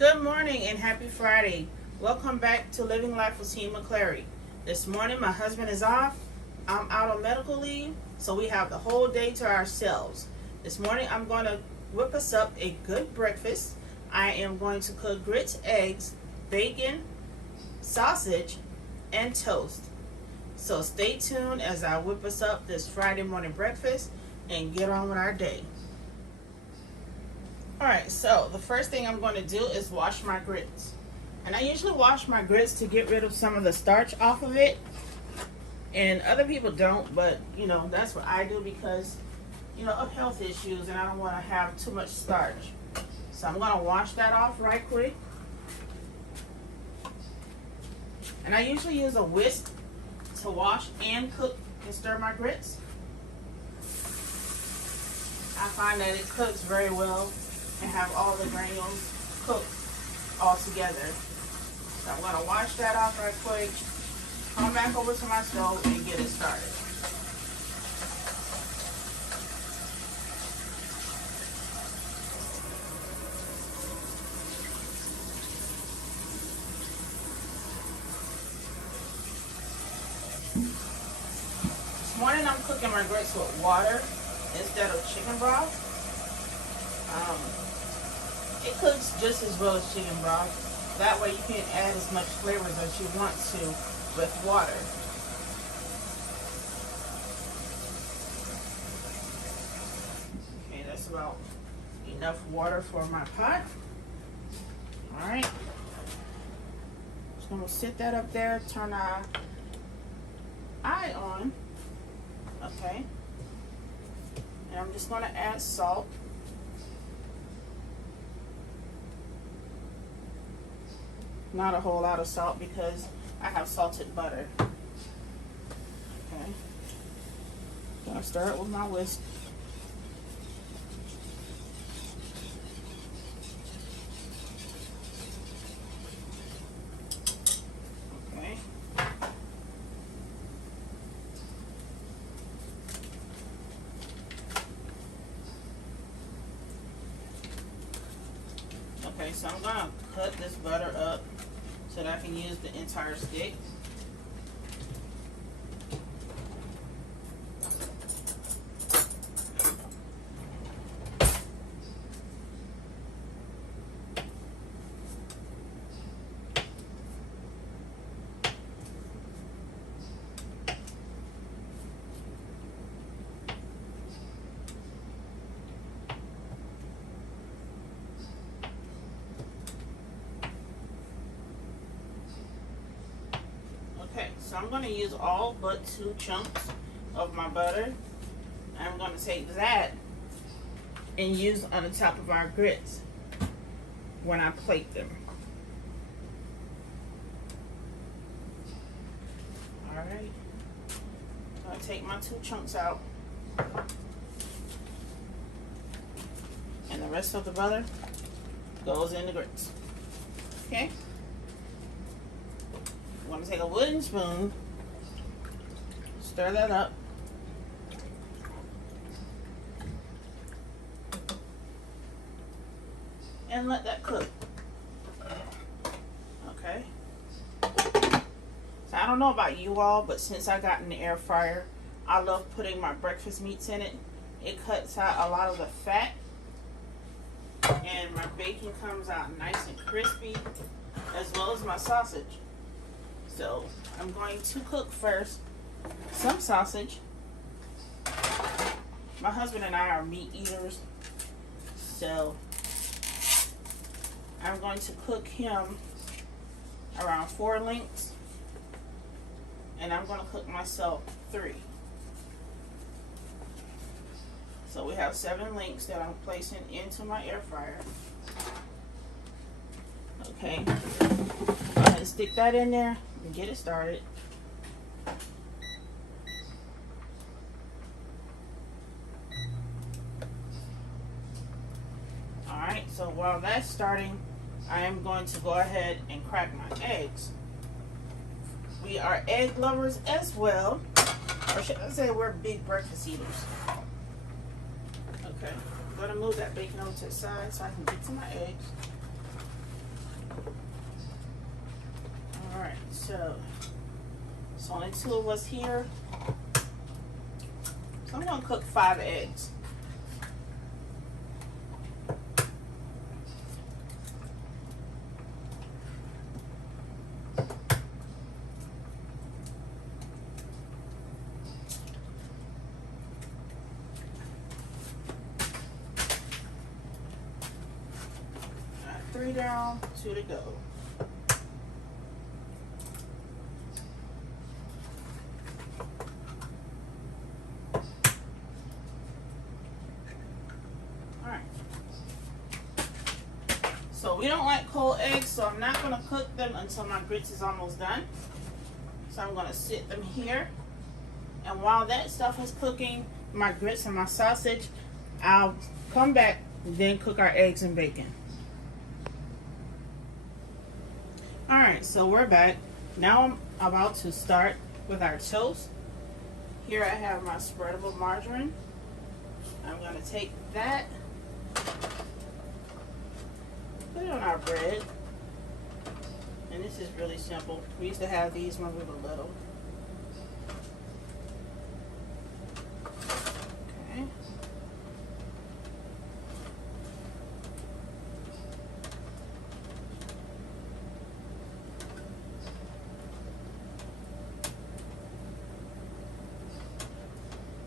Good morning and happy Friday. Welcome back to Living Life with Team McClary. This morning my husband is off. I'm out on medical leave, so we have the whole day to ourselves. This morning I'm going to whip us up a good breakfast. I am going to cook grits, eggs, bacon, sausage, and toast. So stay tuned as I whip us up this Friday morning breakfast and get on with our day. Alright, so the first thing I'm going to do is wash my grits. And I usually wash my grits to get rid of some of the starch off of it. And other people don't, but you know, that's what I do because, you know, of health issues and I don't want to have too much starch. So I'm going to wash that off right quick. And I usually use a whisk to wash and cook and stir my grits. I find that it cooks very well and have all the granules cooked all together. So I'm going to wash that off right quick, come back over to my stove and get it started. This morning I'm cooking my grits with water instead of chicken broth. It cooks just as well as chicken broth. That way you can add as much flavors as you want to with water. Okay, that's about enough water for my pot. Alright. Just going to sit that up there, turn our eye on. Okay. And I'm just going to add salt. Not a whole lot of salt because I have salted butter. Okay. Gonna stir it with my whisk. Okay. Okay, so I'm gonna cut this butter up so that I can use the entire stick. Okay, so I'm going to use all but 2 chunks of my butter. I'm going to take that and use on the top of our grits when I plate them. Alright, I'm going to take my 2 chunks out. And the rest of the butter goes in the grits. Okay? I'm going to take a wooden spoon, stir that up, and let that cook. Okay. So I don't know about you all, but since I got in the air fryer, I love putting my breakfast meats in it. It cuts out a lot of the fat, and my bacon comes out nice and crispy, as well as my sausage. So I'm going to cook first some sausage. My husband and I are meat eaters, so I'm going to cook him around 4 links, and I'm going to cook myself 3. So we have 7 links that I'm placing into my air fryer. Okay, go ahead and stick that in there and get it started. Alright, so while that's starting, I am going to go ahead and crack my eggs. We are egg lovers as well, or should I say we're big breakfast eaters. Okay, I'm going to move that bacon over to the side so I can get to my eggs. So it's only 2 of us here. So I'm gonna cook 5 eggs. Got 3 down, 2 to go. So we don't like cold eggs, so I'm not going to cook them until my grits is almost done. So I'm going to sit them here. And while that stuff is cooking, my grits and my sausage, I'll come back and then cook our eggs and bacon. Alright, so we're back. Now I'm about to start with our toast. Here I have my spreadable margarine. I'm going to take that, put it on our bread, and this is really simple. We used to have these when we were little. Okay.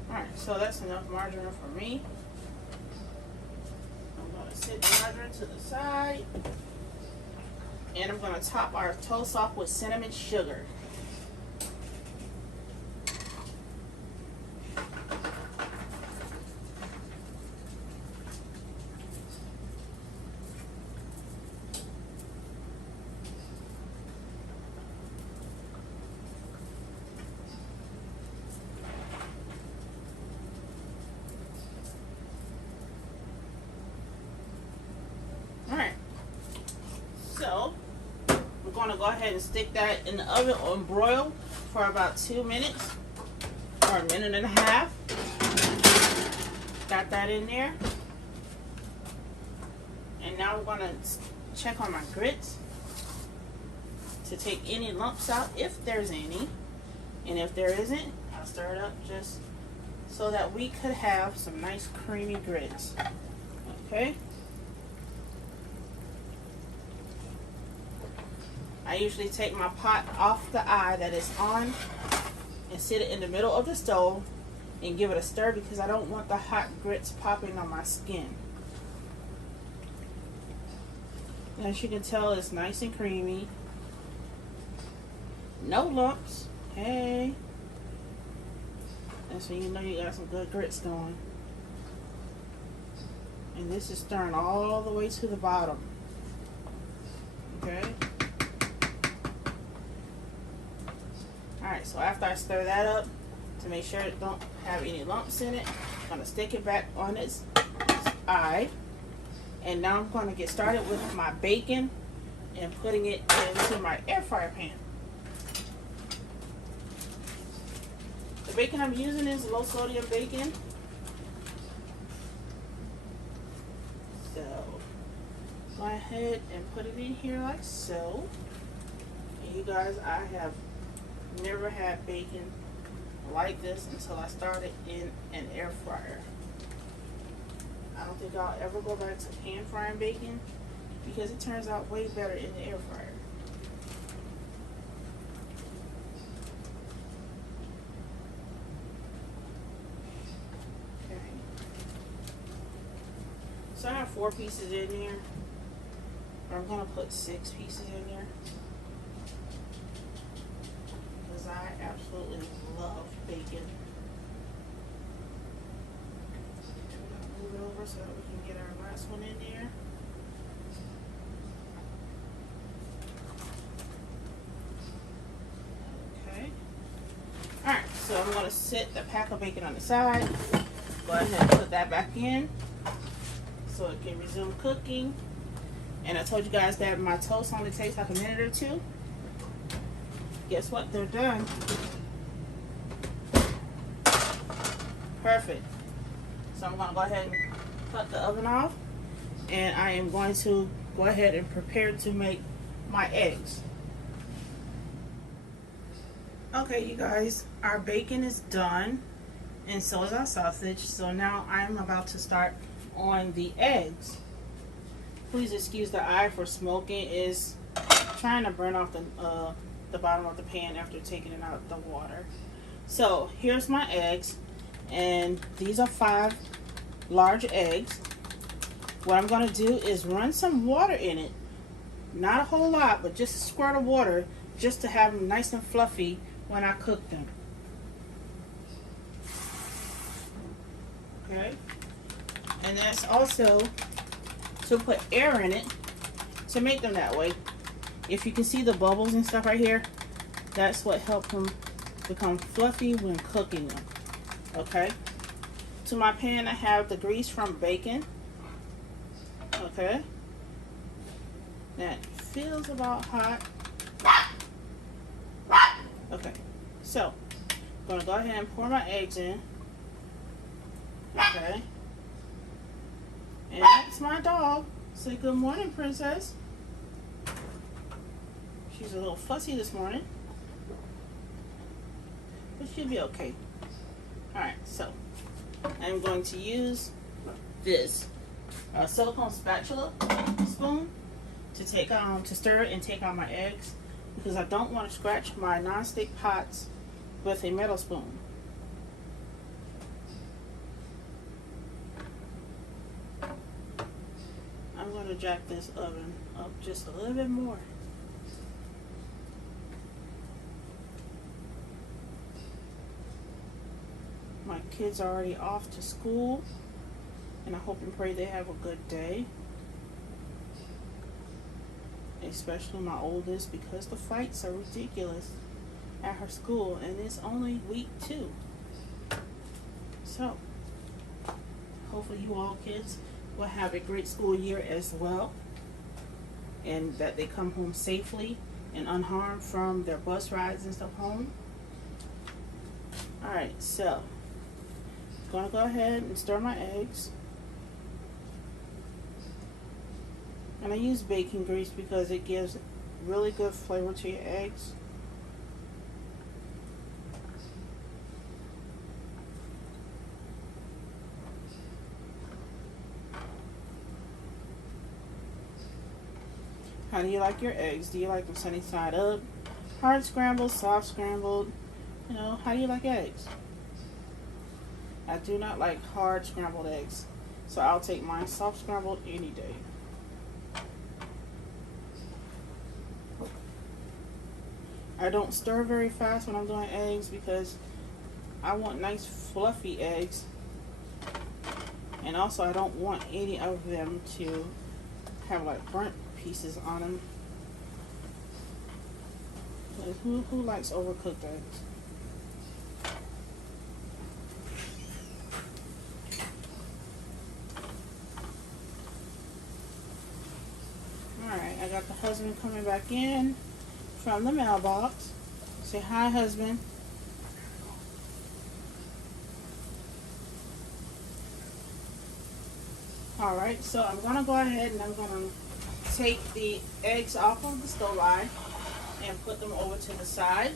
Alright, so that's enough margarine for me. Set the margarine to the side, and I'm going to top our toast off with cinnamon sugar. Alright, so we're going to go ahead and stick that in the oven on broil for about 2 minutes or a minute and a half. Got that in there. And now we're going to check on my grits to take any lumps out if there's any. And if there isn't, I'll stir it up just so that we could have some nice creamy grits. Okay. I usually take my pot off the eye that is on and sit it in the middle of the stove and give it a stir because I don't want the hot grits popping on my skin. As you can tell, it's nice and creamy. No lumps. Hey. And so you know you got some good grits going. And this is stirring all the way to the bottom. Okay. Alright, so after I stir that up, to make sure it don't have any lumps in it, I'm going to stick it back on its eye. And now I'm going to get started with my bacon and putting it into my air fryer pan. The bacon I'm using is low sodium bacon. So, go ahead and put it in here like so. And you guys, I have never had bacon like this until I started in an air fryer. I don't think I'll ever go back to pan frying bacon because it turns out way better in the air fryer. Okay. So I have 4 pieces in here. I'm gonna put 6 pieces in there. I absolutely love bacon. We're gonna move it over so that we can get our last one in there. Okay. Alright, so I'm going to set the pack of bacon on the side. Go ahead and put that back in so it can resume cooking. And I told you guys that my toast only takes like a minute or 2. Guess what? They're done. Perfect. So I'm going to go ahead and cut the oven off. And I am going to go ahead and prepare to make my eggs. Okay, you guys, our bacon is done, and so is our sausage. So now I'm about to start on the eggs. Please excuse the eye for smoking. Is trying to burn off the bottom of the pan after taking it out of the water. So here's my eggs, and these are 5 large eggs. What I'm going to do is run some water in it. Not a whole lot, but just a squirt of water, just to have them nice and fluffy when I cook them. Okay, and that's also to put air in it to make them that way. If you can see the bubbles and stuff right here, that's what helps them become fluffy when cooking them. Okay, to my pan I have the grease from bacon. Okay, that feels about hot. Okay, so I'm gonna go ahead and pour my eggs in. Okay, and that's my dog. Say good morning, princess. She's a little fussy this morning, but she'll be okay. Alright, so I'm going to use this silicone spatula spoon to take to stir it and take out my eggs, because I don't want to scratch my non-stick pots with a metal spoon. I'm going to jack this oven up just a little bit more. My kids are already off to school, and I hope and pray they have a good day. Especially my oldest, because the fights are ridiculous at her school, and it's only week 2. So hopefully you all kids will have a great school year as well, and that they come home safely and unharmed from their bus rides and stuff home. Alright, so I'm gonna go ahead and stir my eggs. And I use bacon grease because it gives really good flavor to your eggs. How do you like your eggs? Do you like them sunny side up, hard scrambled, soft scrambled? You know, how do you like eggs? I do not like hard scrambled eggs, so I'll take mine soft scrambled any day. I don't stir very fast when I'm doing eggs because I want nice fluffy eggs, and also I don't want any of them to have like burnt pieces on them. Who likes overcooked eggs? Alright, I got the husband coming back in from the mailbox. Say hi, husband. Alright, so I'm going to go ahead and I'm going to take the eggs off of the stove line and put them over to the side.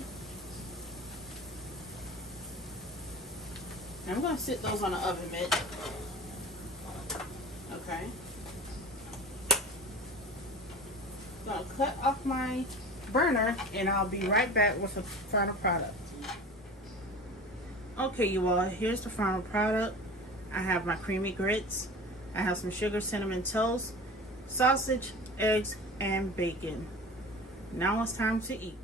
And I'm going to sit those on the oven mitt. Okay. I'm going to cut off my burner, and I'll be right back with the final product. Okay, you all, here's the final product. I have my creamy grits. I have some sugar cinnamon toast, sausage, eggs, and bacon. Now it's time to eat.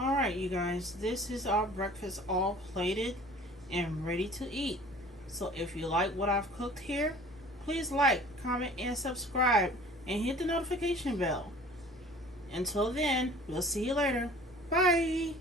Alright, you guys, this is our breakfast all plated and ready to eat. So if you like what I've cooked here, please like, comment, and subscribe, and hit the notification bell. Until then, we'll see you later. Bye!